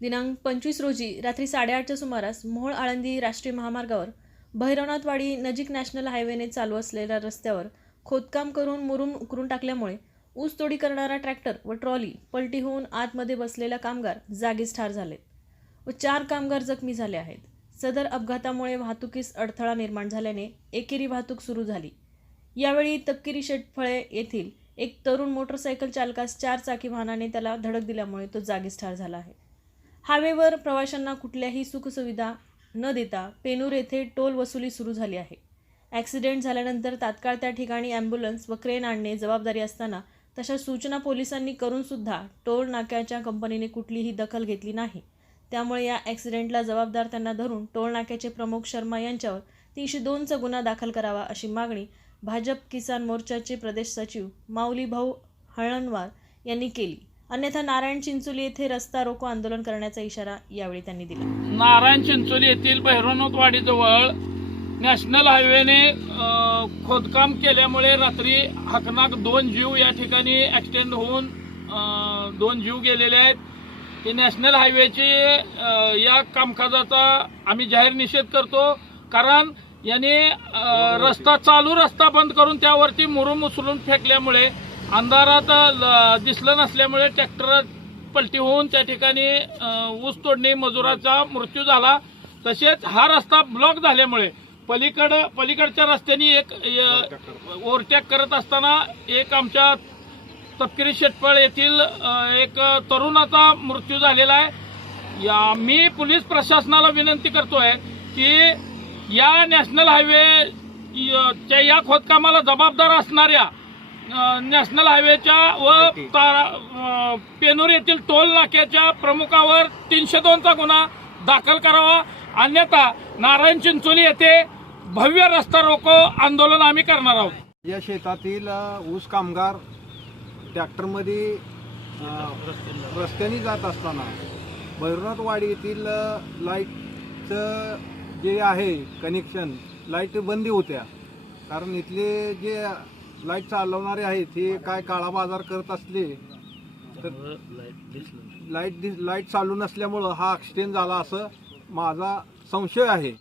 दिनांक पंचवीस रोजी रात्री साडेआठच्या सुमारास मोहोळ आळंदी राष्ट्रीय महामार्गावर भैरवनाथवाडी नजीक नॅशनल हायवेने चालू असलेल्या रस्त्यावर खोदकाम करून मुरुम उकरून टाकल्यामुळे ऊसतोडी करणारा ट्रॅक्टर व ट्रॉली पलटी होऊन आतमध्ये बसलेला कामगार जागीच ठार झालेत व चार कामगार जखमी झाले आहेत. सदर अपघातामुळे वाहतुकीस अडथळा निर्माण झाल्याने एकेरी वाहतूक सुरू झाली. यावेळी तपकिरी शेटफळे येथील एक तरुण मोटरसायकल चालकास चार चाकी वाहनाने त्याला धडक दिल्यामुळे तो जागीच ठार झाला आहे. हायवेवर प्रवाशांना कुठल्याही सुखसुविधा न देता पेनूर येथे टोल वसुली सुरू झाली आहे. ॲक्सिडेंट झाल्यानंतर तात्काळ त्या ठिकाणी ॲम्ब्युलन्स व क्रेन आणणे जबाबदारी असताना तशा सूचना पोलिसांनी करूनसुद्धा टोल नाक्याच्या कंपनीने कुठलीही दखल घेतली नाही. त्यामुळे या ॲक्सिडेंटला जबाबदार त्यांना धरून टोल नाक्याचे प्रमुख शर्मा यांच्यावर तीनशे दोनचा गुन्हा दाखल करावा अशी मागणी भाजप किसान मोर्चाचे प्रदेश सचिव माऊली भाऊ हळणवार यांनी केली. अन्यथा नारायण चिंचोली येथे रस्ता रोको आंदोलन करण्याचा इशारा यावेळी त्यांनी दिला. नारायण चिंचोली येथील भैरवनाथवाडीजवळ नॅशनल हायवेने खोदकाम केल्यामुळे रात्री हकनाक दोन जीव या ठिकाणी ॲक्सिडेंट होऊन दोन जीव गेलेले आहेत. हे नॅशनल हायवेचे या कामकाजाचा आम्ही जाहीर निषेध करतो. कारण याने रस्ता चालू रस्ता बंद करून त्यावरती मुरुम उचलून फेकल्यामुळे अंधारात ल- दिसलं नसल्यामुळे ट्रॅक्टर पलटी होऊन त्या ठिकाणी ऊस तोडणी मजुराचा मृत्यू झाला. तसेच हा रस्ता ब्लॉक झाल्यामुळे पलीकड पलीकडच्या रस्त्याने एक ओव्हरटॅक करत असताना एक आमच्या तपकिरी शेटपळ येथील एक तरुणाचा मृत्यू झालेला आहे. या मी पोलीस प्रशासनाला विनंती करतोय की या नॅशनल हायवे च्या या खोदकामाला जबाबदार असणाऱ्या नॅशनल हायवेच्या व पेनूर येथील टोल नाक्याच्या प्रमुखावर तीनशे दोनचा गुन्हा दाखल करावा. अन्यथा नारायण चिंचोली येथे भव्य रस्ता रोको आंदोलन आम्ही करणार आहोत. या शेतातील ऊस कामगार ट्रॅक्टरमध्ये रस्त्याने जात असताना भैरवनाथवाडी येथील लाईटचं जे आहे कनेक्शन लाइट बंदी होत्या. कारण इथले जे लाइट चालवणारे आहेत हे काय काळा बाजार करत असले तर लाइट दिस लाइट चालू नसल्यामुळं हा ॲक्सिडेंट झाला असं माझा संशय आहे.